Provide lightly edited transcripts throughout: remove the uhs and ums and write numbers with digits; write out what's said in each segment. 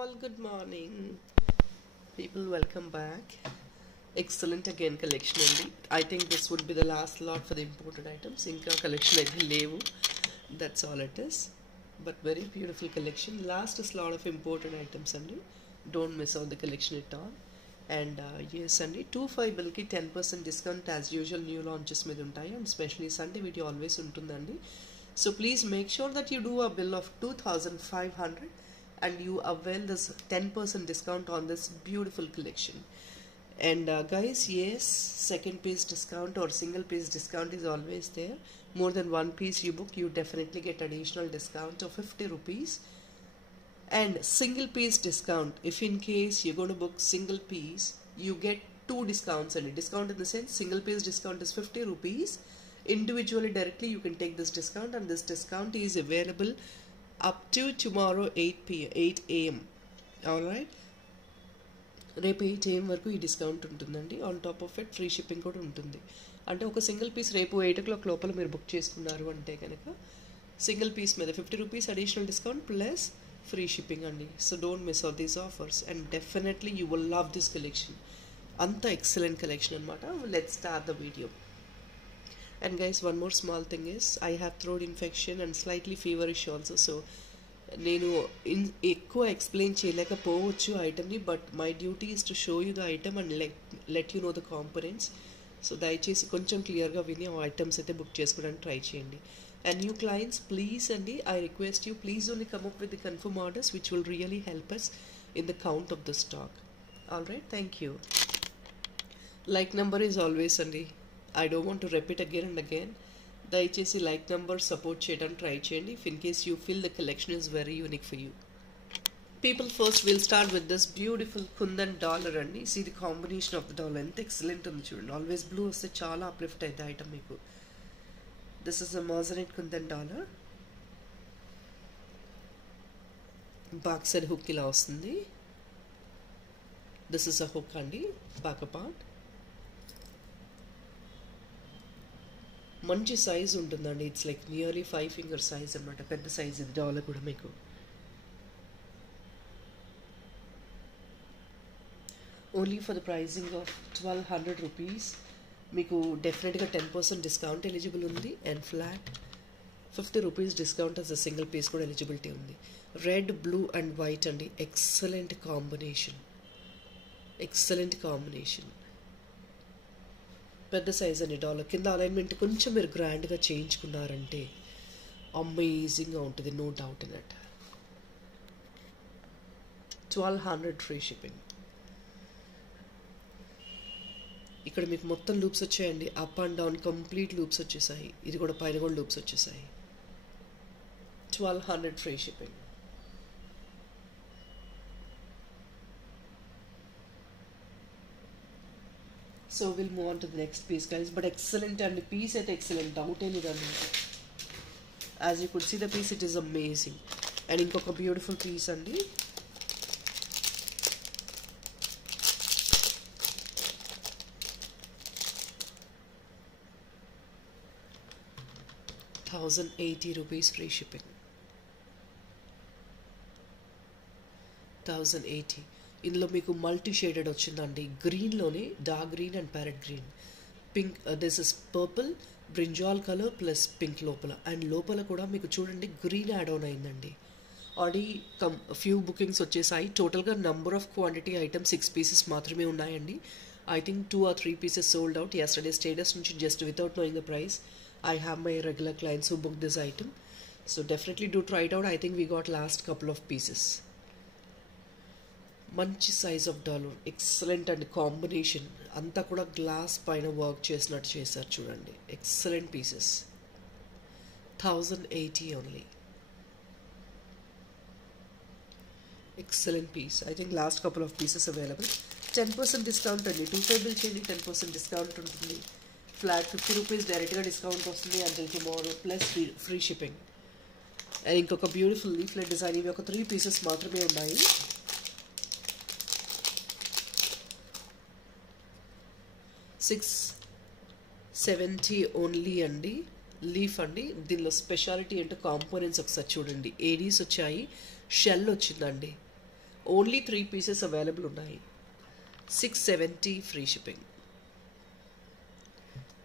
all, good morning. People, welcome back. Excellent again collection only. I think this would be the last lot for the imported items. Inka collection అయితే లేవు. That's all it is. But very beautiful collection. Last slot of imported items అండి. Don't miss out the collection at all. And yes అండి 25 బిల్కి 10% discount as usual new launches మీద ఉంటాయి. And especially Sunday video always ఉంటుందండి. So please make sure that you do a bill of 2,500 and you avail this 10% discount on this beautiful collection. And guys, yes, second piece discount or single piece discount is always there. More than one piece you book, you definitely get additional discount of 50 rupees. And single piece discount, if in case you're going to book single piece, you get two discounts. And discount in the sense, single piece discount is 50 rupees. Individually directly you can take this discount, and this discount is available up to tomorrow 8 a.m. alright, రేపు 8 AM వరకు ఈ discount ఉంటుందండి. On top of it free shipping కూడా ఉంటుంది. అంటే ఒక single piece రేపు 8 o'clock లోపల మీరు బుక్ చేసుకున్నారు అంటే కనుక సింగిల్ పీస్ మీద 50 rupees additional discount plus free shipping అండి. So don't miss out these offers and definitely you will love this collection. అంత ఎక్సలెంట్ కలెక్షన్ అనమాట. Let's start the video. And guys, one more small thing is I have throat infection and slightly feverish also. So నేను ఎక్కువ explain చేయలేకపోవచ్చు ఐటమ్ని, but my duty is to show you the item and let you know the components. So దయచేసి కొంచెం క్లియర్గా విని ఆ items అయితే బుక్ చేసుకోవడానికి ట్రై చేయండి. అండ్ న్యూ క్లయింట్స్ ప్లీజ్ అండి, I request you please only come up with the confirm orders which will really help us in the count of the stock. All right, thank you. Like number is always అండి. I don't want to repeat again and again. దయచేసి like number support చేయడానికి try చేయండి. If in case you feel the collection is very unique for you. People first will start with this beautiful kundan dollar అండి. See the combination of the dollar ఎంత excellent ఉంది చూడండి. Always blue వస్తే చాలా uplift అయితే item మీకు. This is a moissanite kundan dollar. Back side hook ఇలా వస్తుంది. దిస్ ఇస్ అ హుక్ అండి, బ్యాక్ పార్ట్. మంచి సైజ్ ఉంటుందండి. It's like nearly 5 finger size అనమాట. పెద్ద సైజ్ ఇది డాలర్ కూడా మీకు. Only for the pricing of 1,200 rupees మీకు డెఫినెట్గా 10% డిస్కౌంట్ ఎలిజిబుల్ ఉంది. And flat 50 rupees discount as a single piece కూడా ఎలిజిబిలిటీ ఉంది. రెడ్, బ్లూ అండ్ వైట్ అండి. Excellent combination, excellent combination. పెద్ద సైజ్ అండి డాలర్. కింద అలైన్మెంట్ కొంచెం మీరు గ్రాండ్గా చేయించుకున్నారంటే అమేజింగ్గా ఉంటుంది, no doubt in it. 1,200 free shipping. ఇక్కడ మీకు మొత్తం లూప్స్ వచ్చాయండి. Up and down complete loops వచ్చేసాయి. ఇది కూడా పైన కూడా లూప్స్ వచ్చేసాయి. 1,200 free shipping. So we'll move on to the next piece guys, but excellent and the piece at excellent, doubt any run. As you could see the piece, it is amazing. And inkoka beautiful piece andi. ₹1,080 free shipping. 1,080. ఇందులో మీకు multi shaded వచ్చిందండి. గ్రీన్లోనే dark green and parrot green, pink, this is purple, brinjal colour plus pink లోపల. And లోపల కూడా మీకు చూడండి green add on అయిందండి. ఆల్రెడీ ఫ్యూ బుకింగ్స్ వచ్చేసాయి. టోటల్గా number of quantity items 6 pieces మాత్రమే ఉన్నాయండి. I think 2 or 3 pieces sold out yesterday status నుంచి. Just without knowing the price, I have my regular clients who book this item. So definitely do try it out. I think we got last couple of pieces. మంచి size of dollar, excellent and combination అంతా కూడా glass పైన work చేసినట్టు చేశారు చూడండి. Excellent pieces. 1,080 only. Excellent piece. I think last couple of pieces available. 10% discount అండి. 25 bill చేయండి, 10% discount ఉంటుంది. ఫ్లాట్ 50 రూపీస్ డైరెక్ట్గా డిస్కౌంట్ వస్తుంది until tomorrow plus free shipping. And ఇంకొక బ్యూటిఫుల్ లీఫ్లెట్ డిజైన్. ఇవి ఒక 3 pieces మాత్రమే ఉన్నాయి. 670 ఓన్లీ అండి. లీఫ్ అండి. దీనిలో స్పెషాలిటీ అంటే కాంపోనెంట్స్ ఒకసారి చూడండి. ఏడీస్ వచ్చాయి, షెల్ వచ్చిందండి. ఓన్లీ 3 పీసెస్ అవైలబుల్ ఉన్నాయి. 670 ఫ్రీ షిప్పింగ్.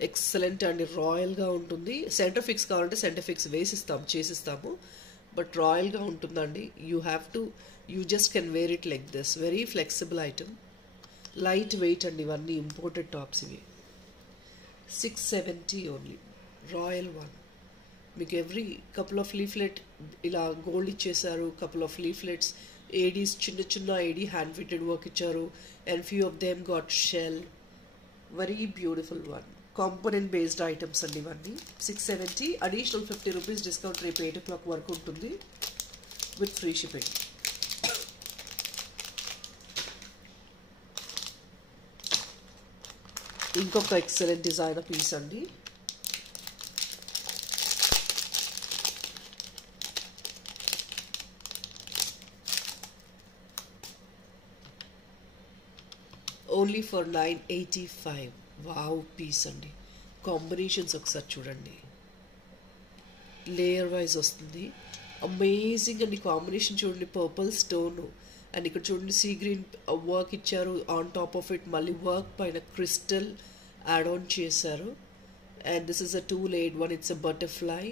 ఎక్సలెంట్ అండి, రాయల్గా ఉంటుంది. సెంటర్ ఫిక్స్ కావాలంటే సెంటర్ ఫిక్స్ చేసిస్తాము, బట్ రాయల్గా ఉంటుందండి. You just can wear it like this. Very flexible item, light weight అండి. ఇవన్నీ ఇంపోర్టెడ్ టాప్స్ ఇవి. 670 ఓన్లీ, రాయల్ వన్. మీకు ఎవ్రీ కపుల్ ఆఫ్ లీఫ్లెట్ ఇలా గోల్డ్ ఇచ్చేసారు, కపుల్ ఆఫ్ లీఫ్లెట్స్ ఏడీస్, చిన్న ఏడీ హ్యాండ్ ఫిటెడ్ వర్క్ ఇచ్చారు, and few of them got shell. Very beautiful one. Component based items అండి ఇవన్నీ. 670, అడిషనల్ 50 రూపీస్ డిస్కౌంట్ రేపు 8 o'clock వరకు ఉంటుంది విత్ ఫ్రీ షిప్పింగ్. ఇంకొక ఎక్సలెంట్ డిజైనర్ పీస్ అండి. Only for 985. వావ్ పీస్ అండి. కాంబినేషన్స్ ఒకసారి చూడండి, లేయర్ వైజ్ వస్తుంది. అమేజింగ్ అండి కాంబినేషన్. చూడండి, పర్పుల్ స్టోన్ అండ్ ఇక్కడ చూడండి సీ గ్రీన్ వర్క్ ఇచ్చారు. ఆన్ టాప్ ఆఫ్ ఇట్ మళ్ళీ వర్క్ పైన క్రిస్టల్ యాడ్ ఆన్ చేశారు. And this is a 2 layered one. It's a butterfly.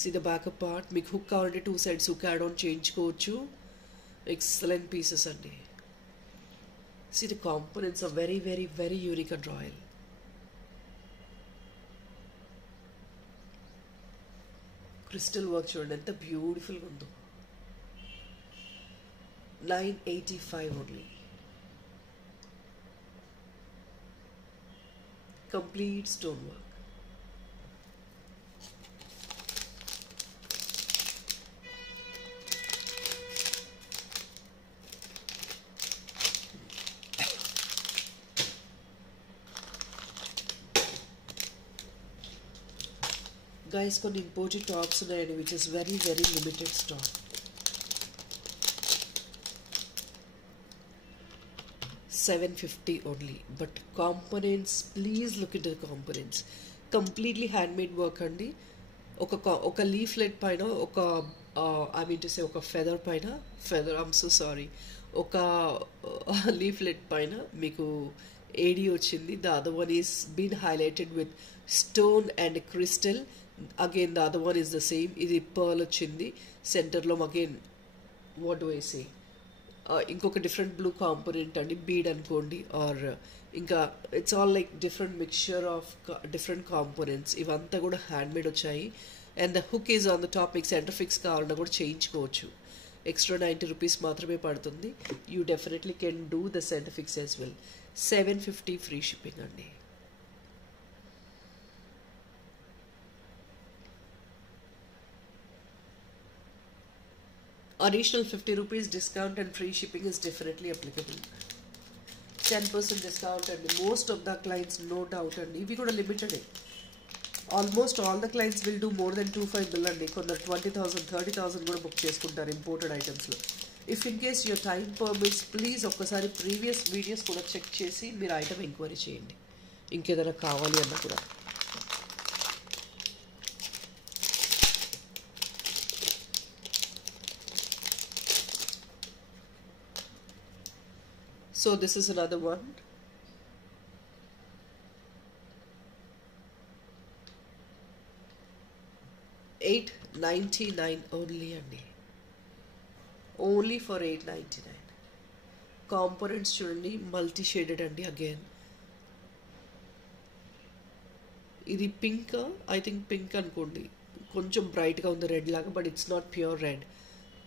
See the back part. మీకు హుక్ కావాలంటే 2 sides హుక్ యాడ్ ఆన్ చేయించుకోవచ్చు. Excellent pieces అండి. See, the components are very, very, very unique and royal. Crystal work చూడండి ఎంత బ్యూటిఫుల్గా ఉందో. 985 only. Complete stone work. Guys, కొన్ని imported tops ఉన్నాయండి which is very very limited stock. 750 only. But components, please look in the components. Completely handmade work అండి. ఒక leaflet పైన I mean to say ఒక ఐమ్ సో సారీ, ఒక leaflet పైన మీకు AD వచ్చింది. The other one is been highlighted with stone and crystal. Again the other one is the same. ఇది pearl వచ్చింది సెంటర్లో. Again what do I say, ఇంకొక different blue component అండి, bead అనుకోండి, ఆర్ ఇంకా it's all like different mixture of different components. ఇవంతా కూడా handmade వచ్చాయి. And the hook is on the top. మీకు సెంటర్ ఫిక్స్ కావాలన్నా కూడా చేయించుకోవచ్చు. ఎక్స్ట్రా 90 రూపీస్ మాత్రమే పడుతుంది. You definitely can do the centre fix as well. 750 free shipping అండి. Additional 50 rupees discount and free shipping is definitely applicable. 10% discount and most of the clients, no doubt, and ivi kuda limited. Almost all the clients will do more than 25 bill and kondaru 20,000 30,000 kuda book cheskuntaru imported items lo. If in case your time permits, please okkasari previous videos kuda check chesi meer item inquiry cheyandi inkedana kavali anna kuda. So this is another one. $899 only అండి. Only for 899. Components చూడండి, multi shaded అండి. Again ఇది pink, I think pink అనుకోండి, కొంచెం బ్రైట్గా ఉంది red లాగా, but it's not pure red.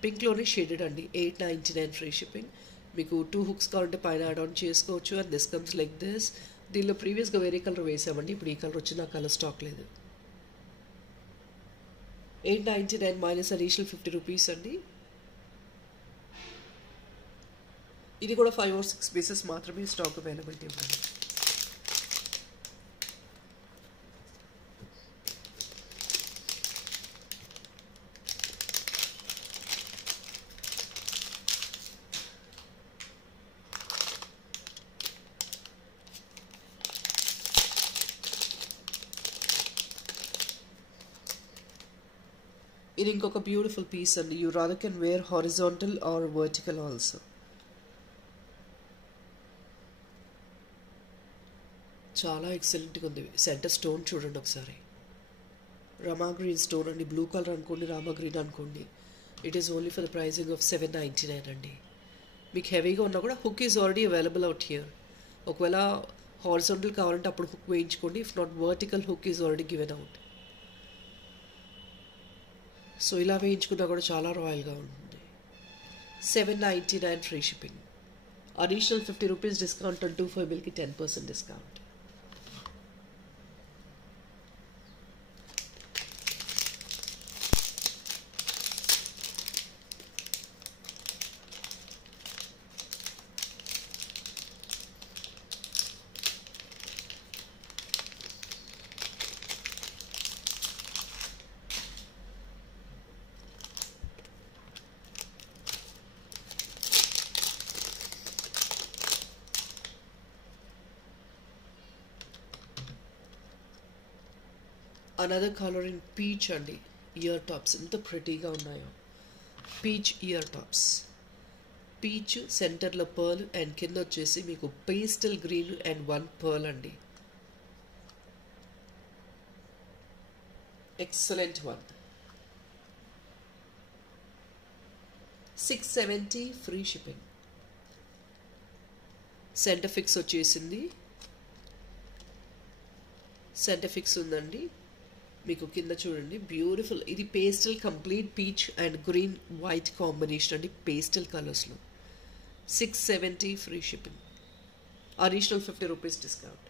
పింక్లోనే షేడెడ్ అండి. 899 ఫ్రీ షిప్పింగ్. మీకు 2 hooks కావాలంటే పైన యాడ్ ఆన్ చేసుకోవచ్చు. And this comes like this. దీనిలో ప్రీవియస్గా వేరే కలర్ వేసామండి, ఇప్పుడు ఈ కలర్ వచ్చి నా కలర్ స్టాక్ లేదు. 899 మైనస్ అడిషనల్ 50 రూపీస్ అండి. ఇది కూడా 5 or 6 పీసెస్ మాత్రమే స్టాక్ అవైలబిలిటీ ఉంటుంది. ఇది ఇంకొక బ్యూటిఫుల్ పీస్ అండి. You rather can wear horizontal or vertical also. చాలా ఎక్సలెంట్గా ఉంది. సెంటర్ స్టోన్ చూడండి ఒకసారి. రమా గ్రీన్ స్టోన్ అండి, బ్లూ కలర్ అనుకోండి, రామా గ్రీన్ అనుకోండి. It is only for the pricing of 799 అండి. మీకు హెవీగా ఉన్నా కూడా hook is already available out here. ఒకవేళ హారిజాంటల్ కావాలంటే అప్పుడు హుక్ వేయించుకోండి. If not vertical hook is already given out. So ఇలా వేయించుకున్నా కూడా చాలా రాయల్గా ఉంటుంది. 799 free shipping. Additional 50 rupees discount and 25 బిల్కి 10% discount. Another colour in peach అండి. ఇయర్ టాప్స్ ఎంత ప్రెటీగా ఉన్నాయో. Peach ear tops. పీచ్ సెంటర్లో పర్ల్ అండ్ కింద వచ్చేసి మీకు పేస్టల్ గ్రీన్ అండ్ 1 పర్ల్ అండి. Excellent one. 670 free shipping. Centre fix వచ్చేసింది. సెంటర్ ఫిక్స్ ఉందండి. మీకు కింద చూడండి బ్యూటిఫుల్. ఇది pastel complete peach and green white combination అండి, పేస్టల్ కలర్స్లో. 670 free shipping. Additional 50 rupees discount.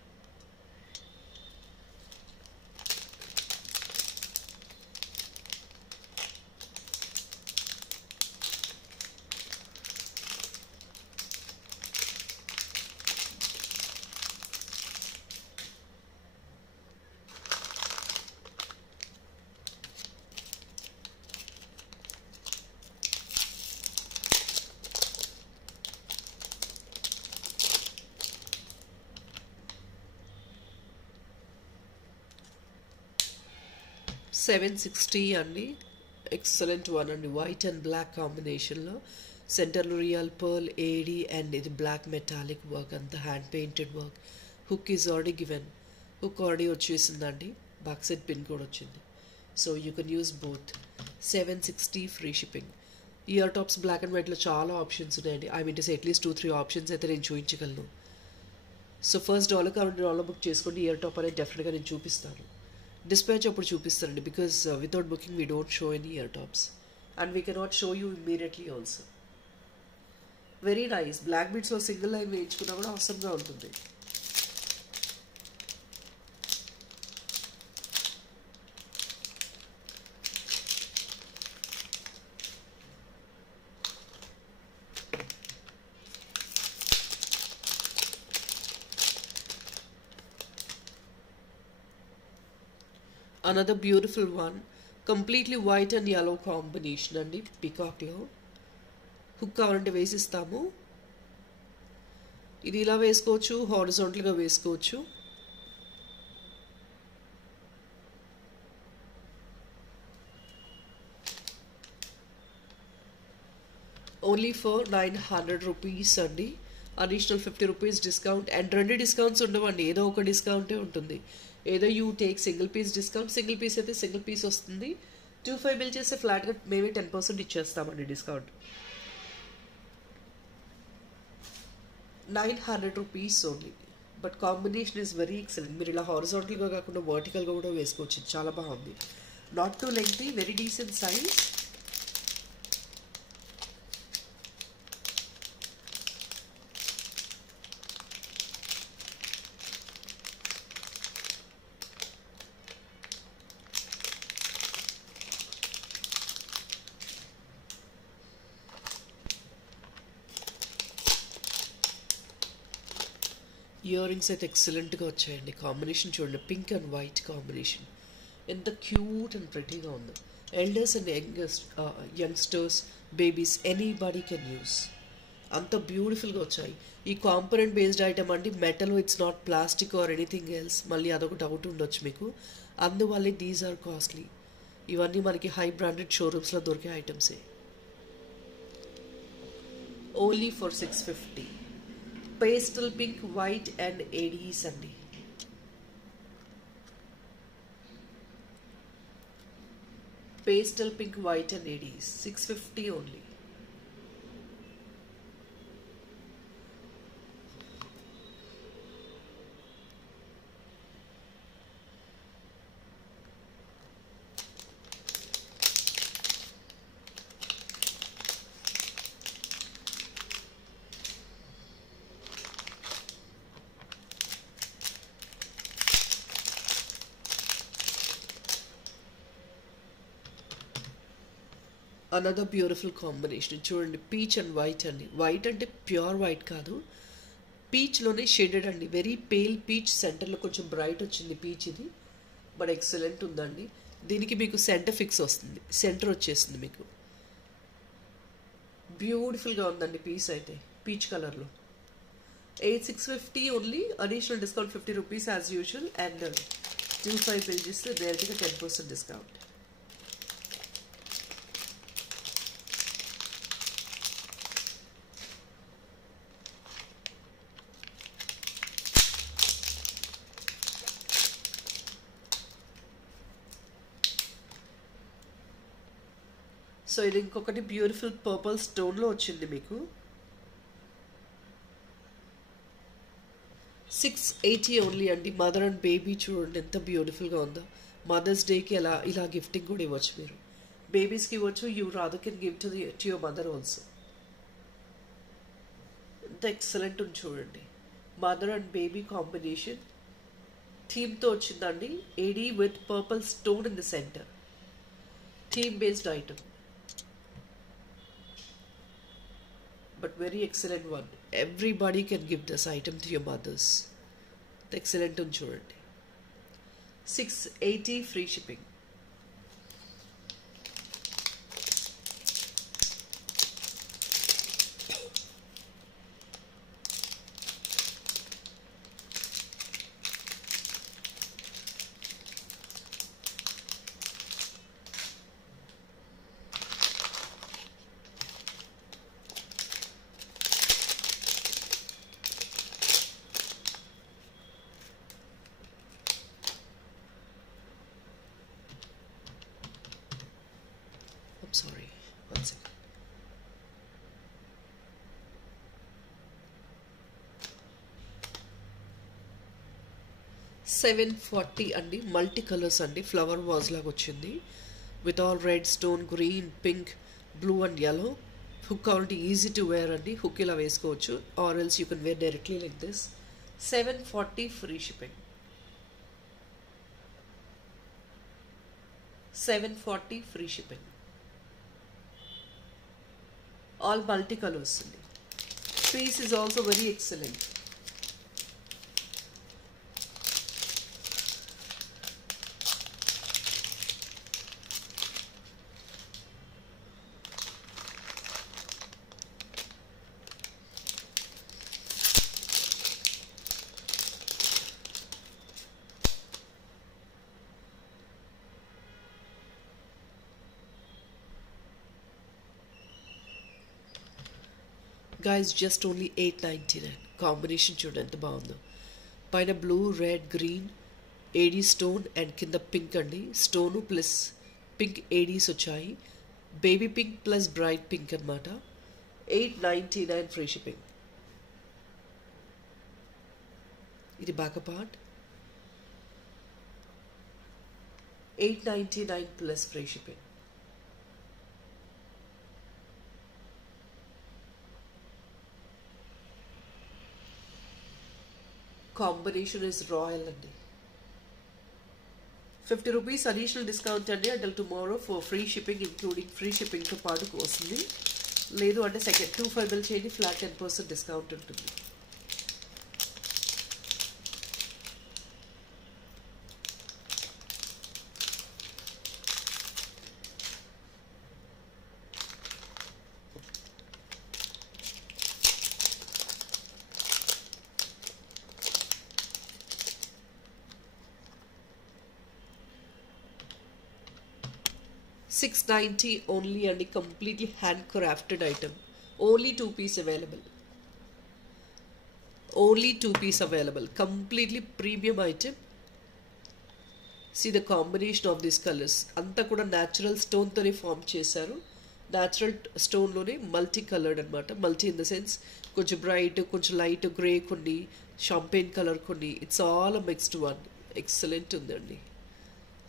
$760 అండి. ఎక్సలెంట్ వన్ అండి. వైట్ అండ్ బ్లాక్ కాంబినేషన్లో సెంటర్లో రియల్ పర్ల్ ఏడి అండ్ ఇది బ్లాక్ మెటాలిక్ వర్క్, అంతా hand painted work. Hook is already given. Hook already వచ్చేసిందండి. Back side pin కూడా వచ్చింది. So you can use both. 760 free shipping. Ear tops black and వైట్లో చాలా options ఉన్నాయండి. I mean to say at least 2-3 options అయితే నేను చూపించగలను. సో ఫస్ట్ $1 బుక్ చేసుకోండి. ఇయర్ టాప్ అనేది డెఫినెట్గా నేను చూపిస్తాను. డిస్పాచ్ అప్పుడు చూపిస్తారండి. Because without booking we don't show any ear tops and we cannot show you immediately also. Very nice. Black బీడ్స్లో సింగిల్ లైన్ వేయించుకున్నా కూడా అవసరంగా ఉంటుంది. Another beautiful one, completely white and yellow combination అండి, పికాక్లో. హుక్ కావాలంటే వేసిస్తాము. ఇది ఇలా వేసుకోవచ్చు, హారిజాంటల్గా వేసుకోవచ్చు. ఓన్లీ ఫర్ 900 రూపీస్ అండి. Additional 50 rupees discount. And 2 discounts ఉండవండి, ఏదో ఒక డిస్కౌంటే ఉంటుంది. ఏదో you take single piece discount. Single piece అయితే సింగిల్ పీస్ వస్తుంది. 25 బిల్ చేస్తే ఫ్లాట్గా మేమే 10% ఇచ్చేస్తామండి discount. 900 rupees only. But combination is very excellent. మీరు ఇలా హారిజాంటల్గా కాకుండా వర్టికల్గా కూడా వేసుకోవచ్చు. చాలా బాగుంది. Not too lengthy, very decent size. Earrings అయితే ఎక్సలెంట్గా వచ్చాయండి. కాంబినేషన్ చూడండి, పింక్ అండ్ వైట్ కాంబినేషన్ ఎంత క్యూట్ అండ్ ప్రెటీగా ఉందో. Elders and youngsters, babies, anybody can use. అంత బ్యూటిఫుల్గా వచ్చాయి. ఈ కాంపోనెంట్ బేస్డ్ ఐటమ్ అండి, metal, it's not plastic or anything else. మళ్ళీ అదొక డౌట్ ఉండొచ్చు మీకు. అందువల్లే దీస్ ఆర్ కాస్ట్లీ. ఇవన్నీ మనకి హై బ్రాండెడ్ షోరూమ్స్లో దొరికే ఐటమ్సే. Only for 650. Pastel pink, white and ADs అండి. Pastel pink, white and ADs. 650 only. Another beautiful combination. చూడండి, పీచ్ అండ్ వైట్ అండి. వైట్ అంటే ప్యూర్ వైట్ కాదు, పీచ్లోనే షేడెడ్ అండి. వెరీ పేల్ పీచ్, సెంటర్లో కొంచెం బ్రైట్ వచ్చింది పీచ్. ఇది బట్ ఎక్సలెంట్ ఉందండి. దీనికి మీకు సెంటర్ ఫిక్స్ వస్తుంది, సెంటర్ వచ్చేస్తుంది మీకు. బ్యూటిఫుల్గా ఉందండి పీస్ అయితే, పీచ్ కలర్లో. 650 only. Additional discount 50 rupees as usual. And 25 bill చేస్తే డైరెక్ట్గా 10% డిస్కౌంట్. సో ఇది ఇంకొకటి బ్యూటిఫుల్ పర్పుల్ స్టోన్లో వచ్చింది మీకు. 680 ఓన్లీ అండి. మదర్ అండ్ బేబీ చూడండి ఎంత బ్యూటిఫుల్గా ఉందో. మదర్స్ డేకి ఇలా గిఫ్టింగ్ కూడా ఇవ్వచ్చు మీరు. బేబీస్కి ఇవ్వచ్చు. You rather can give to your mother also. ఎంత ఎక్సలెంట్ ఉంది చూడండి. మదర్ అండ్ బేబీ కాంబినేషన్ థీమ్తో వచ్చిందండి. AD with purple stone in the centre. Theme based item. But very excellent one. Everybody can give this item to your mothers. The excellent one చూడండి. 680 free shipping. Sorry, one second. $740 అండి. Multi colours అండి. Flower vase లాగా వచ్చింది. With all red stone, green, pink, blue and yellow. Hook కావాలంటే easy to wear అండి. Hook ఇలా వేసుకోవచ్చు. Or else you can wear directly like this. 740 free shipping. 740 free shipping. All multicolors. Piece is also very excellent. Guys, just only $8.99. Combination చూడండి ఎంత బాగుందో. పైన blue, red, green, AD stone and కింద pink అండి. Stone plus pink ADs వచ్చాయి. Baby pink plus bright pink అనమాట. 899 free shipping. ఇది back part. 899 plus free shipping. Combination is royal అండి. 50 రూపీస్ అడిషనల్ డిస్కౌంట్ అండి until tomorrow for free shipping, including free షిప్పింగ్తో పాటు వస్తుంది. లేదు అంటే సెకండ్ 25 బిల్ చేయండి, ఫ్లాట్ 10% డిస్కౌంట్ ఉంటుంది. $690 only and a completely handcrafted item. Only 2-piece available. Only 2-piece available. Completely premium item. See the combination of these colours అంతా కూడా natural స్టోన్తోనే ఫామ్ చేశారు. న్యాచురల్ స్టోన్లోనే మల్టీ కలర్డ్ అనమాట. మల్టీ ఇన్ ద సెన్స్ కొంచెం bright, కొంచెం light grey, కొన్ని champagne colour, కొన్ని it's all mixed one. Excellent ఉందండి.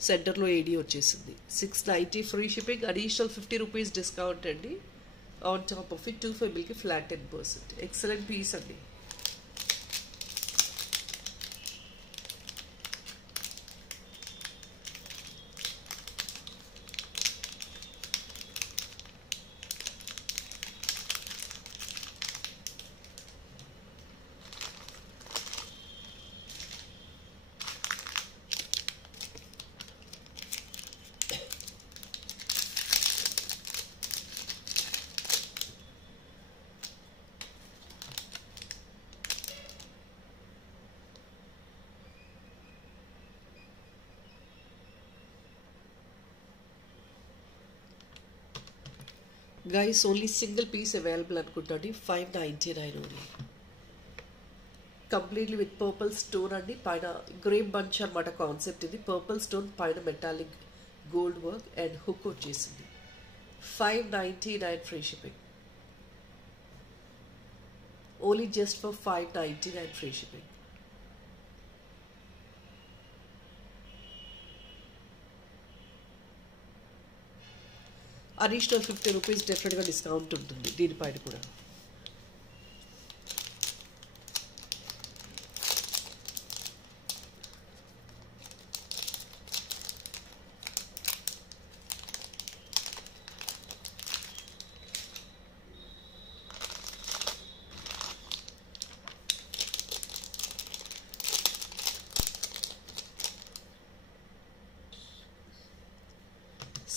సెంటర్లో ఏడీ వచ్చేసింది. 690 free shipping, additional 50 rupees discount అండి. ఆన్ టాప్ ఆఫ్ ఇట్ 25 బిల్కి ఫ్లాట్ 10%. ఎక్సలెంట్ పీస్ అండి. Guys only single piece available అనుకుంటండి. 599 only. Completely with purple stone అండి. పైన గ్రేప్ బంచ్ అనమాట కాన్సెప్ట్ ఇది. పర్పుల్ స్టోన్ పైన metallic gold work and hook వచ్చేసింది. 599 free shipping. Only just for 599 free shipping. Additional 50 rupees డెఫినెట్గా discount ఉంటుంది దీనిపైన కూడా.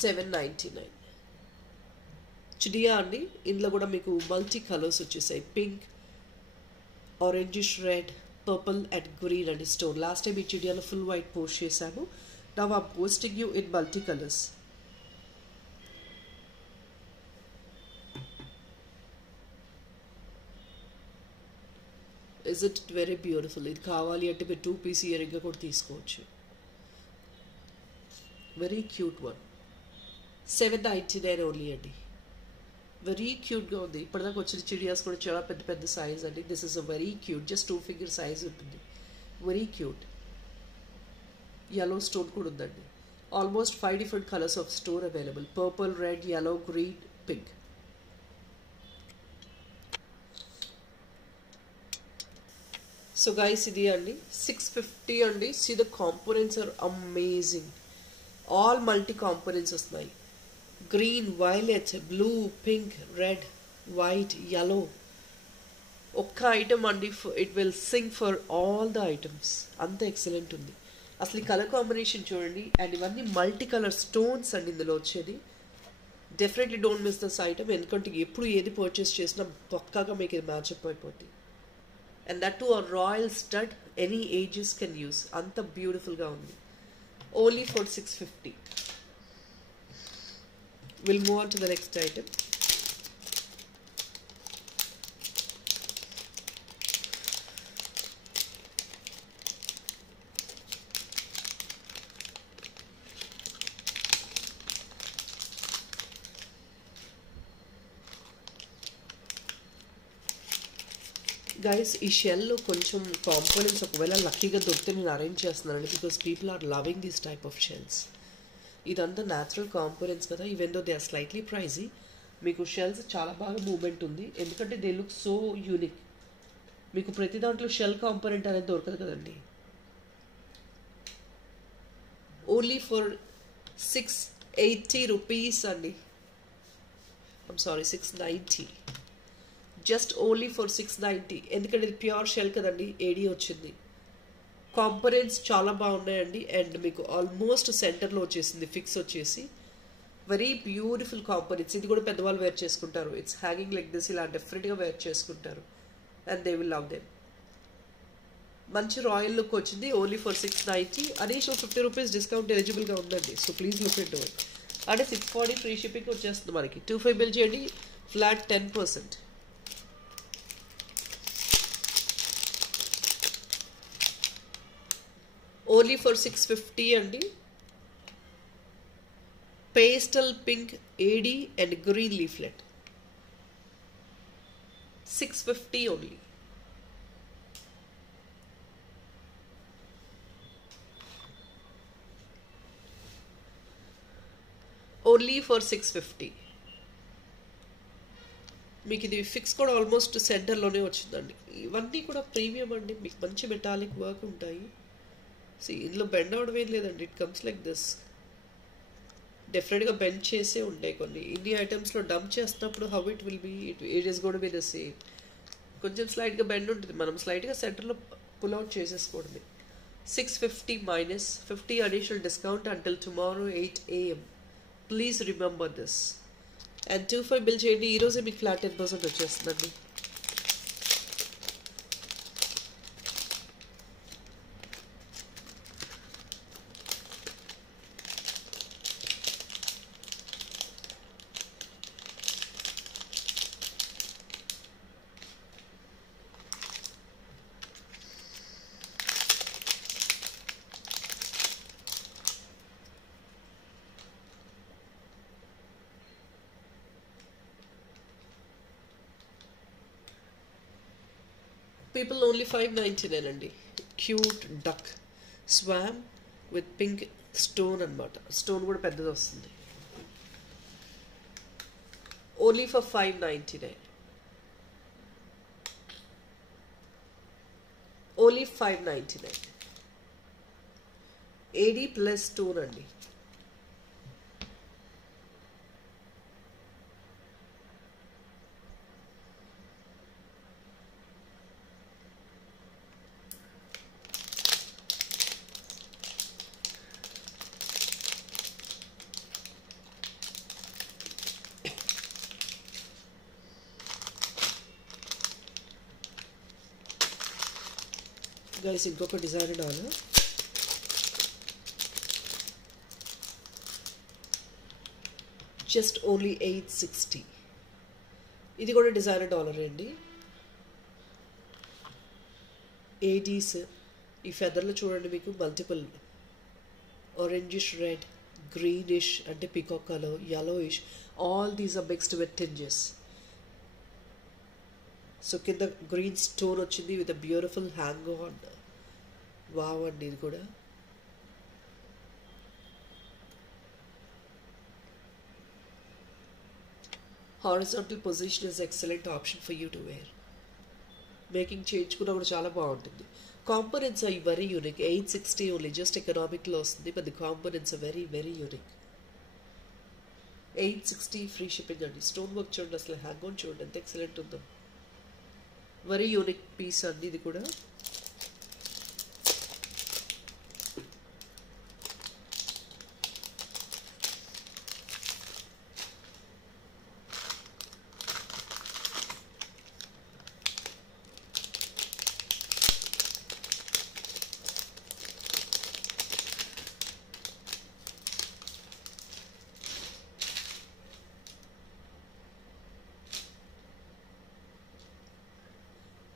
$799 చిడియా అండి. ఇందులో కూడా మీకు మల్టీ కలర్స్ వచ్చేసాయి. Pink, orangish red, purple and green అండి స్టోన్. లాస్ట్ టైం ఈ చిడియాలో ఫుల్ వైట్ పోస్ట్ చేశాము. Now I'm posting you in multi colours. Is it very beautiful. ఇది కావాలి అంటే మీరు 2 పీస్ ఇయర్ రింగ్ కూడా తీసుకోవచ్చు. Very cute one. 799 ఓన్లీ అండి. వెరీ క్యూట్గా ఉంది. ఇప్పటిదాకా వచ్చిన చిడియాస్ కూడా చాలా పెద్ద పెద్ద సైజ్ అండి. This is a very cute. Just 2 finger size ఉంటుంది. Very cute. yellow స్టోన్ కూడా ఉందండి. Almost 5 different colours of stone available. Purple, red, yellow, green, pink. So guys ఇది అండి 650 అండి. See the components are amazing. All multi components వస్తున్నాయి. Green, violet, blue, pink, red, white, yellow. ఒక్క item అండి. It will sing for all the items. అంత excellent ఉంది. అసలు ఈ కలర్ కాంబినేషన్ చూడండి. అండ్ ఇవన్నీ మల్టీ కలర్ స్టోన్స్ అండి ఇందులో వచ్చేది. Definitely don't miss this item. ఎందుకంటే ఎప్పుడు ఏది పర్చేస్ చేసినా పక్కాగా మీకు ఇది మ్యాచ్అప్ అయిపోతుంది. And that to a royal stud. Any ages can use. అంత బ్యూటిఫుల్గా ఉంది. Only for 650. We'll move on to the next item. Guys ఈ షెల్లో కొంచెం కాంపోనెంట్స్ ఒకవేళ లక్కీగా దొరికితే నేను అరేంజ్ చేస్తున్నానండి. Because people are loving this type of shells. ఇదంతా న్యాచురల్ కాంపోనెంట్స్ కదా. Even though they are slightly pricey. మీకు షెల్స్ చాలా బాగా మూవ్మెంట్ ఉంది. ఎందుకంటే దే లుక్ సో యూనిక్. మీకు ప్రతి దాంట్లో షెల్ కాంపోనెంట్ అనేది దొరకదు కదండి. ఓన్లీ ఫర్ 680 రూపీస్ అండి. I'm sorry 690. Just only for 690. ఎందుకంటే ఇది ప్యూర్ షెల్ కదండి. ఏడీ వచ్చింది. కాంపోనెంట్స్ చాలా బాగున్నాయండి. అండ్ మీకు ఆల్మోస్ట్ సెంటర్లో వచ్చేసింది ఫిక్స్ వచ్చేసి. Very beautiful components. ఇది కూడా పెద్దవాళ్ళు వేర్ చేసుకుంటారు. It's hanging like this. ఇలా డెఫినెట్గా వేర్ చేసుకుంటారు. And they will love them. మంచి రాయల్ లుక్ వచ్చింది. Only for 690. Additional 50 rupees discount ఎలిజిబుల్గా ఉందండి. So please look it it. అంటే 640 ఫ్రీ షిప్పింగ్ వచ్చేస్తుంది మనకి. 25 బిల్ చేయండి. ఫ్లాట్ 10%. ఓన్లీ ఫర్ 650 అండి. Pastel pink AD and green leaflet 650 only. Only for 650. మీకు ఇది ఫిక్స్ కూడా ఆల్మోస్ట్ సెంటర్లోనే వచ్చిందండి. ఇవన్నీ కూడా ప్రీమియం అండి, మీకు మంచి మెటాలిక్ వర్క్ ఉంటాయి. ఇందులో బెండ్ అవడం ఏం లేదండి, ఇట్ కమ్స్ లైక్ దిస్. డెఫినెట్గా బెండ్ చేసే ఉంటాయి కొన్ని. ఇన్ని ఐటమ్స్లో డంప్ చేస్తున్నప్పుడు how it will be, it is got be the same. కొంచెం స్లైట్గా బెండ్ ఉంటుంది, మనం స్లైట్గా సెంటర్లో పుల్అవుట్ చేసేసుకోవడమే. 650 minus 50 additional discount until tomorrow 8 AM. Please remember this. And 25 bill చేయండి, ఈరోజే మీకు ఫ్లాట్ 10% వచ్చేస్తుందండి. People only 599 అండి. Cute duck swam with pink stone అనమాట. స్టోన్ కూడా పెద్దది వస్తుంది. Only for 599. Only 599. AD plus stone అండి. గైస్ ఇంకొక డిజైన్ డాలర్. Just only 860. ఇది కూడా డిజైనర్ డాలర్ అండి. 80s. ఈ ఫెదర్లో చూడండి, మీకు మల్టిపుల్ ఆరెంజిష్, రెడ్, గ్రీనిష్ అంటే peacock colour, yellowish, all these are mixed with tinges. So కింద గ్రీన్ స్టోన్ వచ్చింది with a beautiful hang on. Wow అండి, ఇది కూడా horizontal position is excellent option for you to wear. Making చేయించుకున్నా కూడా చాలా బాగుంటుంది. Components are very unique. 860 only, just ఎకనామిక్లో వస్తుంది, but the components are very very unique. 860 free shipping అండి. స్టోన్ వర్క్ చూడండి, అసలు హ్యాంగ్ ఆన్ చూడండి ఎంత ఎక్సలెంట్ ఉందో. వెరీ యూనిక్ పీస్ అండి ఇది కూడా.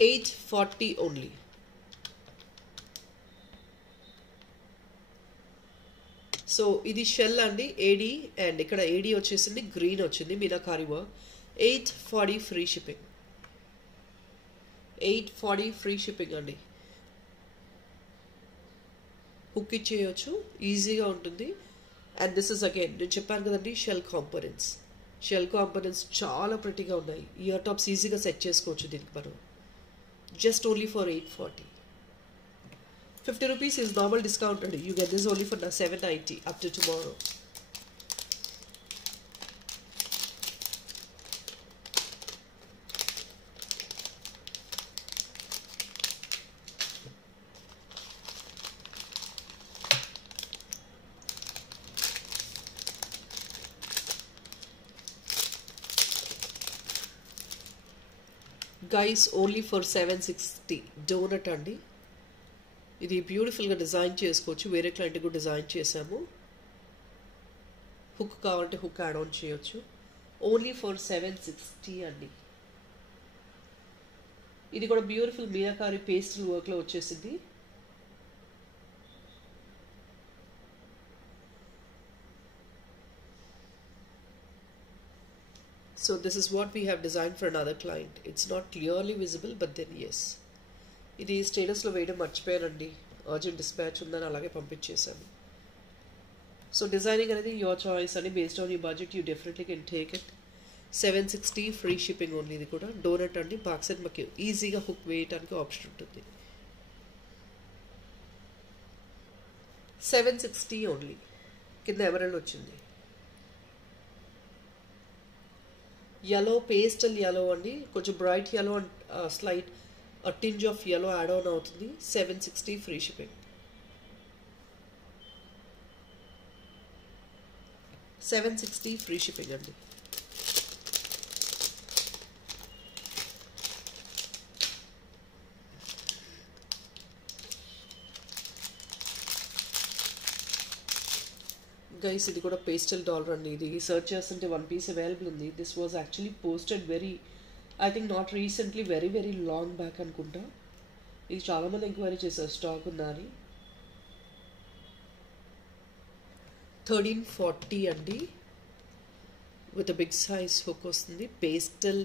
$840 ఓన్లీ. సో ఇది షెల్ అండి, ఏడీ, అండ్ ఇక్కడ ఏడీ వచ్చేసింది, గ్రీన్ వచ్చింది, meenakari work. 840 free shipping. 840 free shipping అండి. హుక్ ఇచ్చేయచ్చు, ఈజీగా ఉంటుంది. అండ్ దిస్ ఇస్ అగైన్ నేను చెప్పాను కదండి, షెల్ కాంపోనెంట్స్. షెల్ కాంపోనెంట్స్ చాలా ప్రెట్టీగా ఉన్నాయి. ఇయర్ టాప్స్ ఈజీగా సెట్ చేసుకోవచ్చు దీనికి మనం. Just only for 840. 50 rupees is normal discount. You get this only for 790 up to tomorrow. Guys only for 760. Donut అండి. ఇది బ్యూటిఫుల్గా డిజైన్ చేసుకోవచ్చు, వేరే క్లయింట్ కూడా డిజైన్ చేసాము. హుక్ కావాలంటే హుక్ యాడ్ ఆన్ చేయొచ్చు. ఓన్లీ ఫర్ 760 అండి. ఇది కూడా బ్యూటిఫుల్ మీనాకారి పేస్టల్ వర్క్లో వచ్చేసింది. So this is what we have designed for another client. It's not clearly visible, but then yes. ఇది స్టేటస్లో వేయడం మర్చిపోయానండి, అర్జెంట్ డిస్పాచ్ ఉందని అలాగే పంపించేశాను. సో డిజైనింగ్ అనేది యువర్ చాయిస్ అని, based on you budget you definitely can take it. 760 free shipping only. ఇది కూడా డోనట్ అండి, బాక్ సైడ్ మాకు ఈజీగా హుక్ వేయడానికి ఆప్షన్ ఉంటుంది. 760 ఓన్లీ. కింద ఎమరల్డ్ వచ్చింది, yellow, pastel yellow అండి, కొంచెం bright yellow and slight tinge of yellow add on అవుతుంది. 760 ఫ్రీ షిప్పింగ్. 760 ఫ్రీ షిప్పింగ్ అండి. గైస్ ఇది కూడా పేస్టల్ డాలర్ అండి. ఇది సర్చ్ చేస్తుంటే వన్ పీస్ అవైలబుల్ ఉంది. This was actually posted very, I think not recently, very very long back అనుకుంటా. ఇది చాలామంది ఎంక్వైరీ చేశారు స్టాక్ ఉందా అని. 1340 అండి, విత్ బిగ్ సైజ్ హుక్ వస్తుంది. పేస్టల్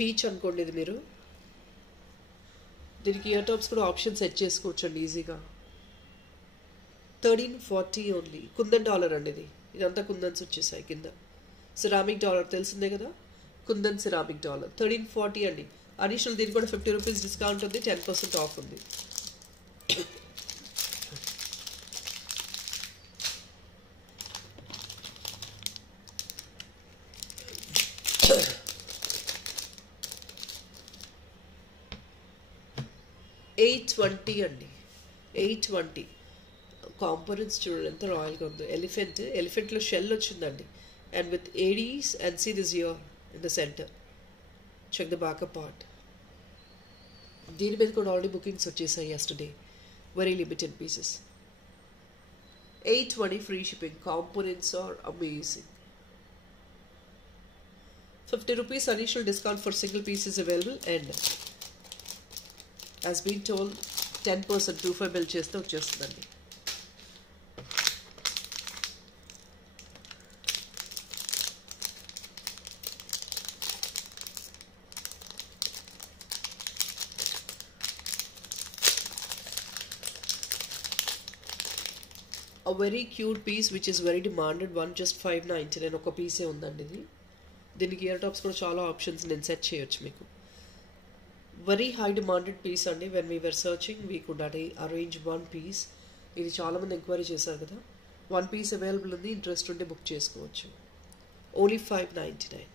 పీచ్ అనుకోండి ఇది మీరు. దీనికి ఇయర్ టాప్స్ కూడా ఆప్షన్ సెట్ చేసుకోవచ్చు అండి ఈజీగా. 1340 ఓన్లీ. కుందన్ డాలర్ అండి ఇది. ఇదంతా కుందన్స్ వచ్చేసాయి కింద. సిరామిక్ డాలర్ తెలిసిందే కదా, కుందన్ సిరామిక్ డాలర్. 1340 అండి. అడిషనల్ దీనికి కూడా 50 రూపీస్ డిస్కౌంట్ ఉంది, 10% ఆఫ్ ఉంది. $820 అండి. 820. కాంపోనెంట్స్ చూడండి ఎంత రాయల్గా ఉందో. ఎలిఫెంట్లో షెల్ వచ్చిందండి, and with ADs and see this year in the centre. Check the backup part. దీని మీద కూడా ఆల్రెడీ బుకింగ్స్ వచ్చేసాయి yesterday. Very limited pieces. 820 free shipping. Components are amazing. 50 rupees additional discount for single pieces available, and as been told 10% 25 bill చేస్తే వచ్చేస్తుందండి. A very cute piece which is very demanded one, just 599 ఒక పీసే ఉందండి ఇది. దీనికి ear tops కూడా చాలా options నేను సెట్ చేయొచ్చు మీకు. వెరీ హై డిమాండెడ్ పీస్ అండి. When we were searching we could arrange one piece. ఇది చాలామంది ఎంక్వైరీ చేశారు కదా. వన్ పీస్ అవైలబుల్ ఉంది, ఇంట్రెస్ట్ ఉంటే బుక్ చేసుకోవచ్చు. ఓన్లీ 599.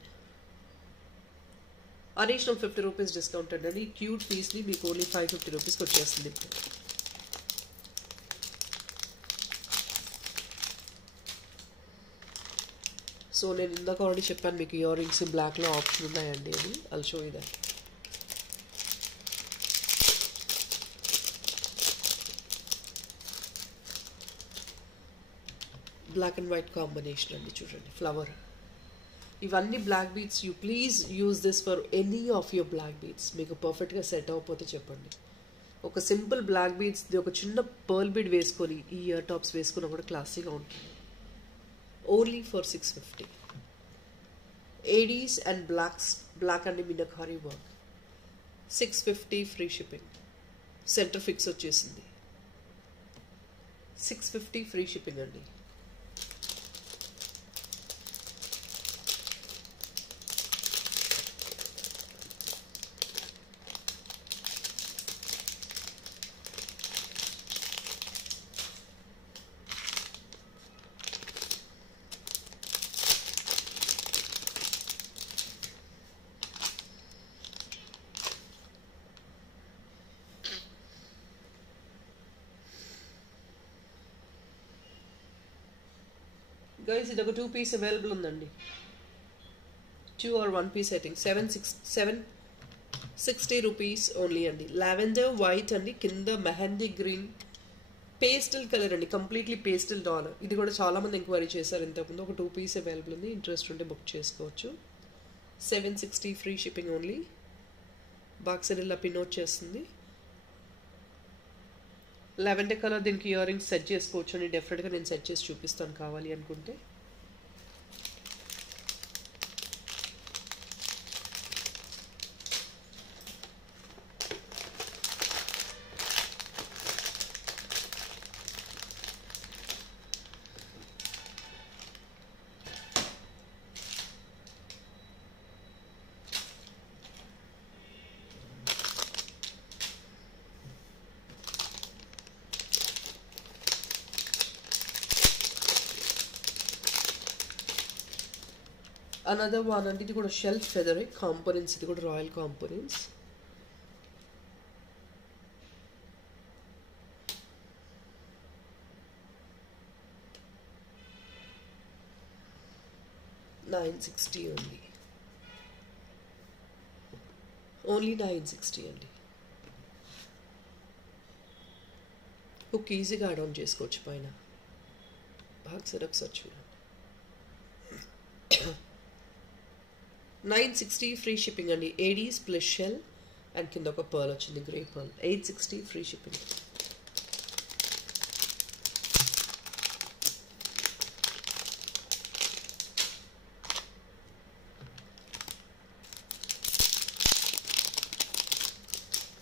అడిషనల్ 50 రూపీస్ డిస్కౌంట్ అండి. ఈ క్యూట్ పీస్ని మీకు ఓన్లీ 550 రూపీస్కి వచ్చేస్తుంది. సో నేను ఇందాక ఆల్రెడీ చెప్పాను మీకు ఇయర్ రింగ్స్ బ్లాక్లో ఆప్షన్ ఉన్నాయండి అని. I'll show you that. Black and white combination అండి, చూడండి ఫ్లవర్. ఇవన్నీ black beads. You please use this for any of your black beads. మీకు పర్ఫెక్ట్గా సెట్ అవ్వకపోతే చెప్పండి. ఒక సింపుల్ బ్లాక్ బీడ్స్ది ఒక చిన్న పర్ల్ బీడ్ వేసుకొని ఈ ఇయర్ టాప్స్ వేసుకున్నా కూడా క్లాసీగా ఉంటుంది. Only for 650. ADs and black and meenakari work. 650 free shipping. Centre fix వచ్చేసింది. 650 ఫ్రీ షిప్పింగ్ అండి. గైస్ ఇది ఒక 2 పీస్ అవైలబుల్ ఉందండి. 2 or 1 piece setting. 760 rupees only అండి. లావెండర్ వైట్ అండి, కింద మెహందీ గ్రీన్, పేస్టల్ కలర్ అండి, కంప్లీట్లీ పేస్టల్ డాలర్. ఇది కూడా చాలామంది ఎంక్వైరీ చేశారు ఇంతకుముందు. ఒక 2 పీస్ అవైలబుల్ ఉంది, ఇంట్రెస్ట్ ఉంటే బుక్ చేసుకోవచ్చు. 760 ఫ్రీ షిప్పింగ్ ఓన్లీ. బాక్స్ ఇలా పిన్ అవుట్ చేస్తుంది. Lavender colour. దీనికి ఇయర్ రింగ్స్ సెట్ చేసుకోవచ్చు అని డెఫినెట్గా నేను సెట్ చేసి చూపిస్తాను కావాలి అనుకుంటే. అనదర్ వన్ అంటే ఇది కూడా షెల్ఫ్ ఫెదర్ కాంపోనెంట్స్, ఇది కూడా రాయల్ కాంపోనెంట్స్. $960 ఓన్లీ $960 అండి. హుక్ ఈజీగా యాడ్ ఆన్ చేసుకోవచ్చు పైన. బాగా సరే ఒకసారి చూడండి. 960 ఫ్రీ షిప్పింగ్ అండి. ఏడీస్ ప్లస్ షెల్ అండ్ కింద ఒక పర్ల్ వచ్చింది, grey pearl. 860 free shipping.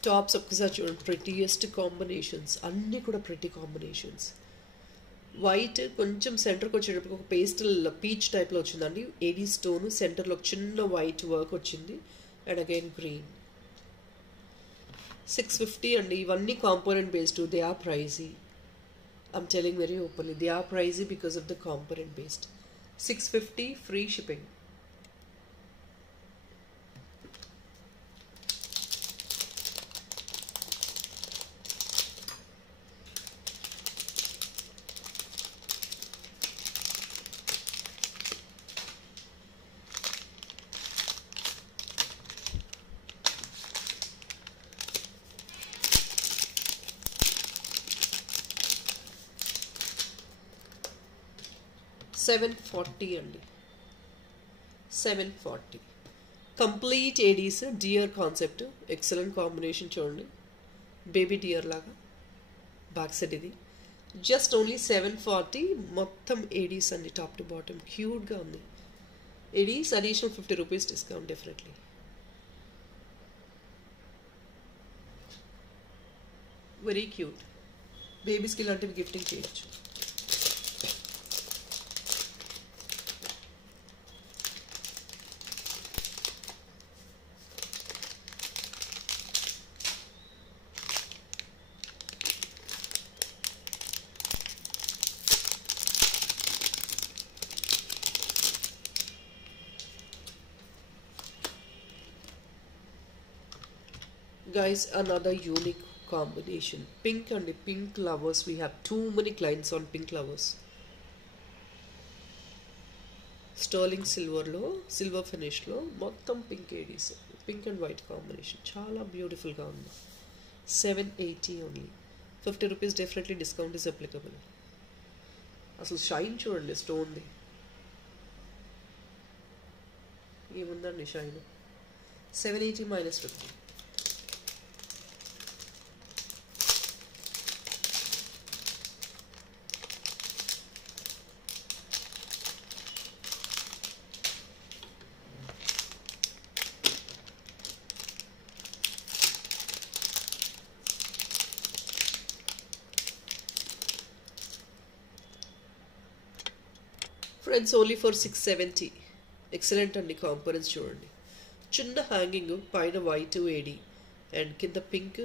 Tops ఒక్కసారి చూడండి, ప్రెటీయెస్ట్ కాంబినేషన్స్, అన్నీ కూడా ప్రెటీ కాంబినేషన్స్. వైట్ కొంచెం సెంటర్కి వచ్చేటప్పుడు ఒక పేస్టల్ పీచ్ టైప్లో వచ్చిందండి. ఏడీ స్టోన్ సెంటర్లో ఒక చిన్న వైట్ వర్క్ వచ్చింది అండ్ అగైన్ గ్రీన్. 650 అండి. ఇవన్నీ component based. They are pricey. I'm telling very openly, they are pricey because of the component based. 650 free shipping. $740 అండి. 740 complete ADs. Deer concept, excellent combination చూడండి, baby deer లాగా back set. ఇది just only 740. మొత్తం ADs అండి, top to bottom క్యూట్గా ఉంది. ADs additional ₹50 discount definitely. Very cute. బేబీస్కి ఇలాంటివి గిఫ్టింగ్ చేయొచ్చు. Guys, another unique combination. Pink and the pink lovers. We have too many clients on pink lovers. Sterling silver lo, silver finish lo, మొత్తం pink Aedes. Pink and white combination. చాలా beautiful గా ఉంది. 780 only. ₹50 definitely discount is applicable. అసలు shine చూడండి స్టోన్ది. ఏముందండి shine. 780 minus 50. Friends, only for 670. Excellent అండి. Components చూడండి, చిన్న హ్యాంగింగ్, పైన వైట్ ఏడీ అండ్ కింద pink,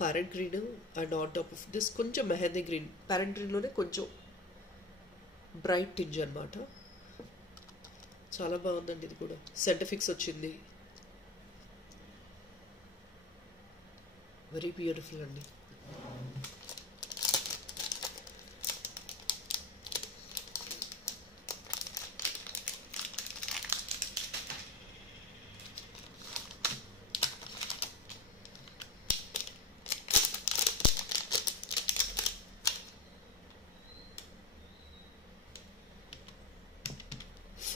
parrot green and on top of this కొంచెం మెహందీ గ్రీన్. ప్యారెట్ గ్రీన్లోనే కొంచెం బ్రైట్ టింజ్ అనమాట. చాలా బాగుందండి. ఇది కూడా సెంటర్ ఫిక్స్ వచ్చింది. వెరీ బ్యూటిఫుల్ అండి.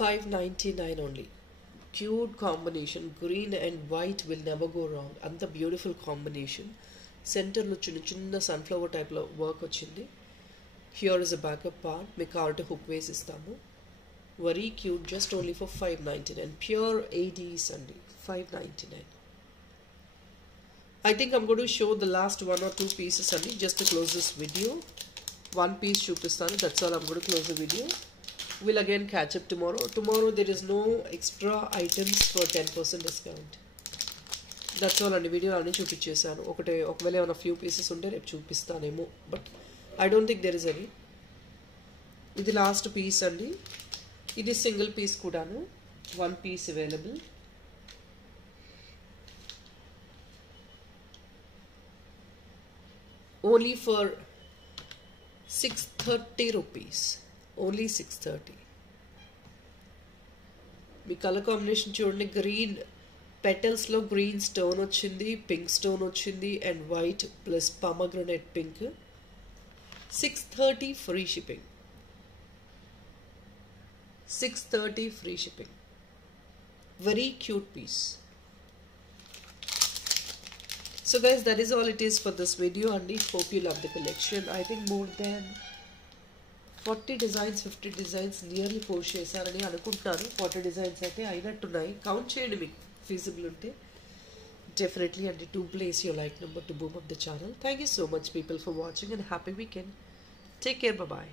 $599 only. Cute combination. Green and white will never go wrong. అంత బ్యూటిఫుల్ కాంబినేషన్. సెంటర్లో చిన్న చిన్న సన్ఫ్లవర్ టైప్లో వర్క్ వచ్చింది. Here is a backup part. మీకు కావాలంటే హుక్ వేసి ఇస్తాము. Very cute. Just only for $599. Pure Aedes అండి. $599. I think I'm going to show the last 1 or 2 pieces అండి. Just to close this video. 1 piece చూపిస్తాను. That's all. I'm going to close the video. We'll again catch up tomorrow. Tomorrow there is no extra items for 10% discount. That's all అండి. Video అన్నీ చూపించేసాను. ఒకవేళ ఏమైనా few pieces ఉంటే రేపు చూపిస్తానేమో, but I don't think there is any. ఇది last piece అండి. ఇది సింగిల్ పీస్ కూడాను. one piece available. Only for 630 rupees. Only 630. Me colour combination చూడండి, గ్రీన్ పెటల్స్లో గ్రీన్ స్టోన్ వచ్చింది, పింక్ స్టోన్ వచ్చింది and white plus pomegranate pink. 630 free shipping. 630 free shipping. Very cute piece. So guys, that is all it is for this video, and I hope you love the collection. I think more than 40 designs, 50 designs nearly post chesarani anukuntaru. 40 designs aithe ainattunnai. Count cheyandi meeku feasible unte. Definitely, and do place your like number to boom up the channel. Thank you so much people for watching, and happy weekend. Take care, bye bye.